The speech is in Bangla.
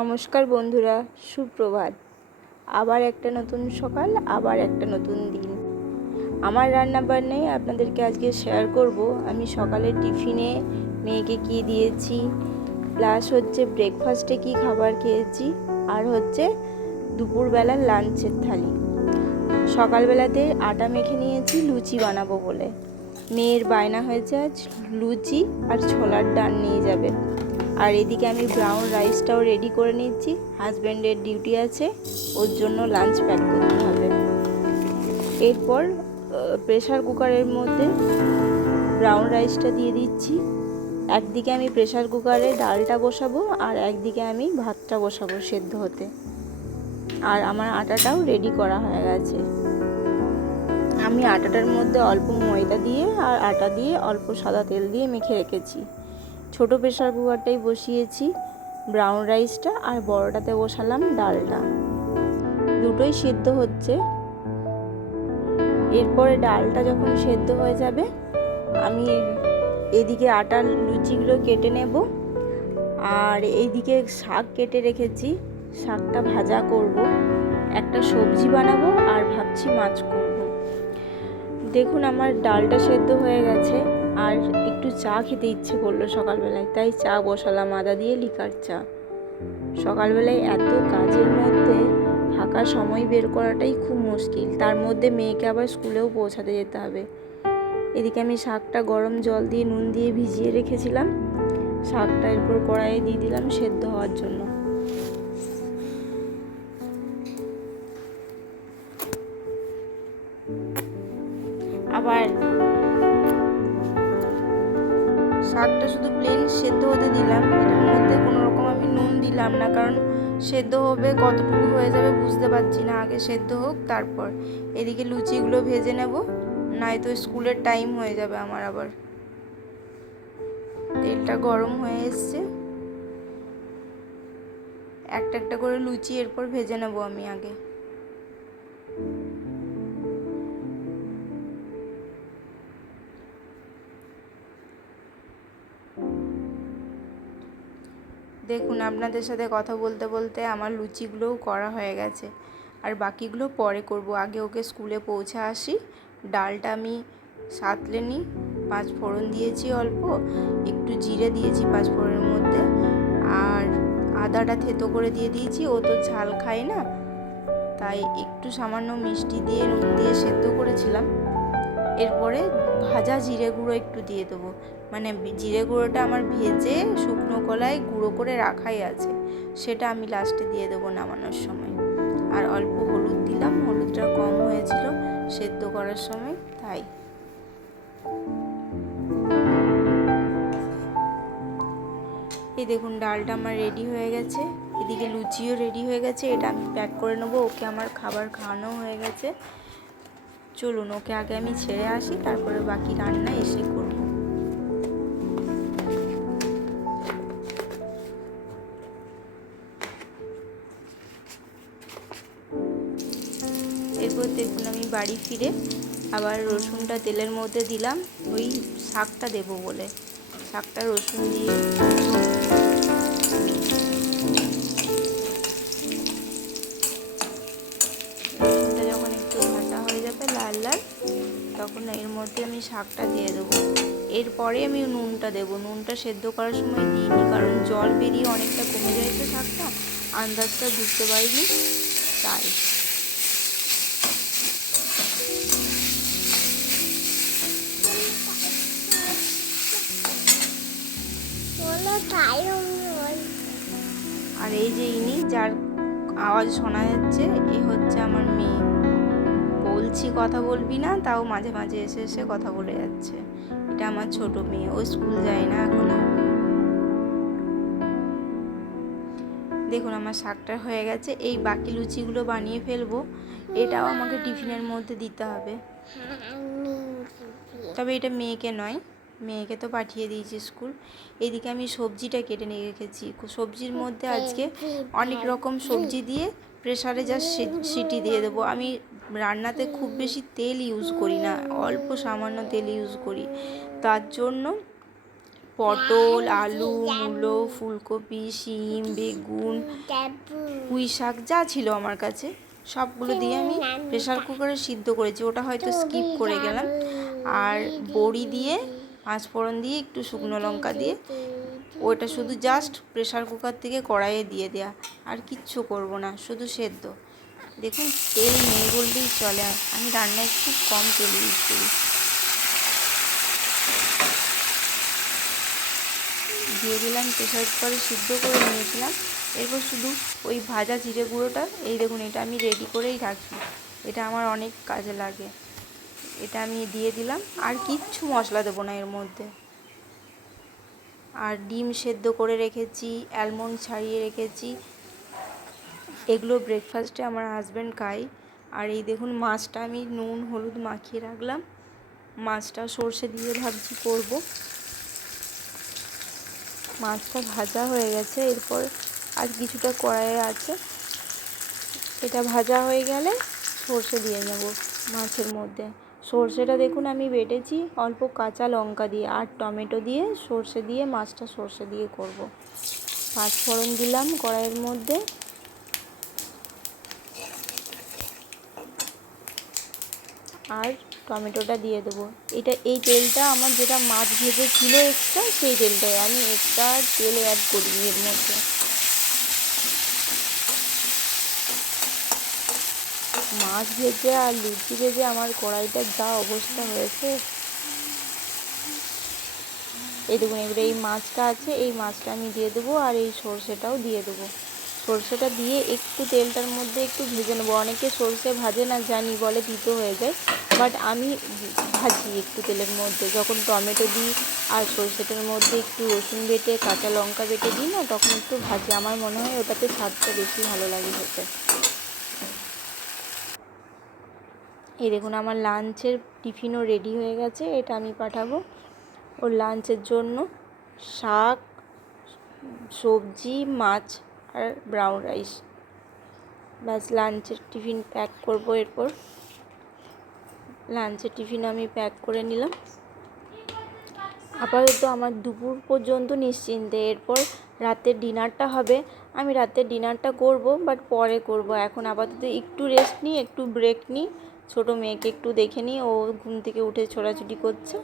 নমস্কার বন্ধুরা, সুপ্রভাত। আবার একটা নতুন সকাল, আবার একটা নতুন দিন। আমার রান্নাবান্নায় আপনাদেরকে আজকে শেয়ার করব আমি সকালের টিফিনে মেয়েকে কী দিয়েছি, প্লাস হচ্ছে ব্রেকফাস্টে কী খাবার খেয়েছি, আর হচ্ছে দুপুরবেলার লাঞ্চের থালি। সকালবেলাতে আটা মেখে নিয়েছি লুচি বানাবো বলে। মেয়ের বায়না হয়েছে আজ লুচি আর ছোলার ডাল নিয়ে যাবে। আর এদিকে আমি ব্রাউন রাইসটাও রেডি করে নিচ্ছি। হাজব্যান্ডের ডিউটি আছে, ওর জন্য লাঞ্চ প্যাক করতে হবে। এরপর প্রেসার কুকারের মধ্যে ব্রাউন রাইসটা দিয়ে দিচ্ছি। একদিকে আমি প্রেসার কুকারে ডালটা বসাবো আর একদিকে আমি ভাতটা বসাবো সেদ্ধ হতে। আর আমার আটাটাও রেডি করা হয়ে গেছে। আমি আটাটার মধ্যে অল্প ময়দা দিয়ে আর আটা দিয়ে অল্প সাদা তেল দিয়ে মেখে রেখেছি। ছোট প্রেসার কুকারটাই বসিয়েছি ব্রাউন রাইসটা, আর বড়টাতে বসালাম ডালটা। দুটোই সেদ্ধ হচ্ছে। এরপরে ডালটা যখন সেদ্ধ হয়ে যাবে, আমি এদিকে আটার লুচিগুলো কেটে নেব। আর এইদিকে শাক কেটে রেখেছি, শাকটা ভাজা করব। একটা সবজি বানাবো আর ভাবছি মাছ করব। দেখুন আমার ডালটা সেদ্ধ হয়ে গেছে, আর একটু চা খেতে ইচ্ছে করলো সকালবেলায়, তাই চা বসালাম, আদা দিয়ে লিকার চা। সকালবেলায় এত কাজের মধ্যে ফাঁকা সময় বের করাটাই খুব মুশকিল, তার মধ্যে মেয়েকে আবার স্কুলেও পৌঁছাতে যেতে হবে। এদিকে আমি শাকটা গরম জল দিয়ে নুন দিয়ে ভিজিয়ে রেখেছিলাম, শাকটা এরপর কড়াইয়ে দিয়ে দিলাম সেদ্ধ হওয়ার জন্য। আবার শাকটা শুধু প্লেন সেদ্ধ হতে দিলাম, এটার মধ্যে কোনো রকম আমি নুন দিলাম না, কারণ সেদ্ধ হবে কতটুকু হয়ে যাবে বুঝতে পারছি না। আগে সেদ্ধ হোক তারপর। এদিকে লুচিগুলো ভেজে নেব, নয়তো স্কুলের টাইম হয়ে যাবে আমার। আবার তেলটা গরম হয়ে এসছে, একটা একটা করে লুচি এরপর ভেজে নেব আমি আগে। দেখুন আপনাদের সাথে কথা বলতে বলতে আমার লুচিগুলোও করা হয়ে গেছে, আর বাকিগুলো পরে করব। আগে ওকে স্কুলে পৌঁছে আসি। ডালটা আমি সাঁতলে নিই, 5 ফোড়ন দিয়েছি, অল্প একটু জিরে দিয়েছি 5 ফোড়নের মধ্যে, আর আদাটা থেতো করে দিয়ে দিয়েছি। ও তো ঝাল খায় না, তাই একটু সামান্য মিষ্টি দিয়ে নুন দিয়ে সেদ্ধ করেছিলাম। এরপরে ভাজা জিরে গুঁড়ো একটু দিয়ে দেবো, মানে জিরে গুঁড়োটা আমার ভেজে শুকনো কলায় গুঁড়ো করে রাখাই আছে, সেটা আমি লাস্টে দিয়ে দেবো নামানোর সময়। আর অল্প হলুদ দিলাম, হলুদটা কম হয়েছিল সেদ্ধ করার সময়, তাই। এই দেখুন ডালটা আমার রেডি হয়ে গেছে, এদিকে লুচিও রেডি হয়ে গেছে। এটা আমি প্যাক করে নেবো। ওকে আমার খাবার খাওয়ানো হয়ে গেছে। চলুন ওকে আগে আমি ছেড়ে আসি, তারপরে বাকি রান্না এসে করব। এরপর দেখুন আমি বাড়ি ফিরে আবার রসুনটা তেলের মধ্যে দিলাম, ওই শাকটা দেবো বলে। শাকটা রসুন দিয়ে রসুনটা যখন একটু ভাজা হয়ে যাবে লাল লাল, তখন এর মধ্যে আমি শাকটা দিয়ে দেবো। এরপরে আমি নুনটা দেবো। নুনটা সেদ্ধ করার সময় দিইনি, কারণ জল বেরিয়ে অনেকটা কমে যায় তো শাকটা, আন্দাজটা বুঝতে পারিনি, তাই। আর এই যে ইনি যার আওয়াজ শোনা যাচ্ছে, এ হচ্ছে আমার মেয়ে। বলছি কথা বলবি না, তাও মাঝে মাঝে এসে এসে কথা বলে যাচ্ছে। এটা আমার ছোট মেয়ে, ও স্কুল যায় না এখনো। দেখুন আমার শাকটা হয়ে গেছে। এই বাকি লুচিগুলো বানিয়ে ফেলবো, এটাও আমাকে টিফিনের মধ্যে দিতে হবে। তবে এটা মেয়েকে নয়, মেয়েকে তো পাঠিয়ে দিয়েছি স্কুল। এদিকে আমি সবজিটা কেটে নিয়ে রেখেছি। সবজির মধ্যে আজকে অনেক রকম সবজি দিয়ে প্রেসারে জাস্ট সিটি দিয়ে দেবো। আমি রান্নাতে খুব বেশি তেল ইউজ করি না, অল্প সামান্য তেল ইউজ করি। তার জন্য পটল, আলু, মূলো, ফুলকপি, শিম, বেগুন, পুঁই শাক যা ছিল আমার কাছে সবগুলো দিয়ে আমি প্রেশার কুকারে সিদ্ধ করেছি। ওটা হয়তো স্কিপ করে গেলাম। আর বড়ি দিয়ে, পাঁচফোড়ন দিয়ে, একটু শুকনো লঙ্কা দিয়ে ওটা শুধু জাস্ট প্রেশার কুকার থেকে কড়াইয়ে দিয়ে দেওয়া, আর কিচ্ছু করব না, শুধু সেদ্ধ। দেখুন তেল নেই বললেই চলে, আমি রান্নায় খুব কম তেল ইউজ করি। দিয়ে দিলাম, প্রেশার কুকারে সিদ্ধ করে নিয়েছিলাম। এরপর শুধু ওই ভাজা জিরে গুঁড়োটা, এই দেখুন এটা আমি রেডি করেই রাখি, এটা আমার অনেক কাজে লাগে। এটা আমি দিয়ে দিলাম, আর কিচ্ছু মশলা দেবো না এর মধ্যে। আর ডিম সেদ্ধ করে রেখেছি, অ্যালমন্ড ছাড়িয়ে রেখেছি, এগুলো ব্রেকফাস্টে আমার হাজব্যান্ড খায়। আর এই দেখুন মাছটা আমি নুন হলুদ মাখিয়ে রাখলাম, মাছটা সর্ষে দিয়ে ভাবছি করব। মাছটা ভাজা হয়ে গেছে, এরপর আর কিছুটা কড়াইয়ে আছে, এটা ভাজা হয়ে গেলে সর্ষে দিয়ে নেব মাছের মধ্যে। সর্ষেটা দেখুন আমি বেটেছি অল্প কাঁচা লঙ্কা দিয়ে আর টমেটো দিয়ে, সর্ষে দিয়ে মাছটা সর্ষে দিয়ে করব। পাঁচফোড়ন দিলাম কড়াইয়ের মধ্যে, আর টমেটোটা দিয়ে দেবো। এই তেলটা আমার যেটা মাছ ভেজে ছিল এক্সট্রা, সেই তেলটাই আমি এক্সট্রা তেল অ্যাড করি এর মধ্যে। মাছ ভেজে আর লুচি ভেজে আমার কড়াইটার যা অবস্থা হয়েছে। এই দেখুন এবারে এই মাছটা আছে, এই মাছটা আমি দিয়ে দেবো, আর এই সর্ষেটাও দিয়ে দেবো। সর্ষেটা দিয়ে একটু তেলটার মধ্যে একটু ভেজে নেবো। অনেকে সর্ষে ভাজে না জানি, বলে তিতো হয়ে যায়, বাট আমি ভাজি একটু তেলের মধ্যে। যখন টমেটো দিই আর সর্ষেটার মধ্যে একটু রসুন বেটে কাঁচা লঙ্কা বেটে দিই না, তখন একটু ভাজি, আমার মনে হয় ওটাতে স্বাদটা বেশি ভালো লাগে খেতে। এই দেখুন আমার লাঞ্চের টিফিনও রেডি হয়ে গেছে, এটা আমি পাঠাবো ওর লাঞ্চের জন্য। শাক, সবজি, মাছ আর ব্রাউন রাইস, ব্যাস লাঞ্চের টিফিন প্যাক করব। এরপর লাঞ্চের টিফিন আমি প্যাক করে নিলাম। আপাতত আমার দুপুর পর্যন্ত নিশ্চিন্তে, এরপর রাতের ডিনারটা হবে। আমি রাতের ডিনারটা করব, বাট পরে করব। এখন আপাতত একটু রেস্ট নিই, একটু ব্রেক নিই, ছোটো মেয়েকে একটু দেখে নিই, ও ঘুম থেকে উঠে ছোটাছুটি করছে।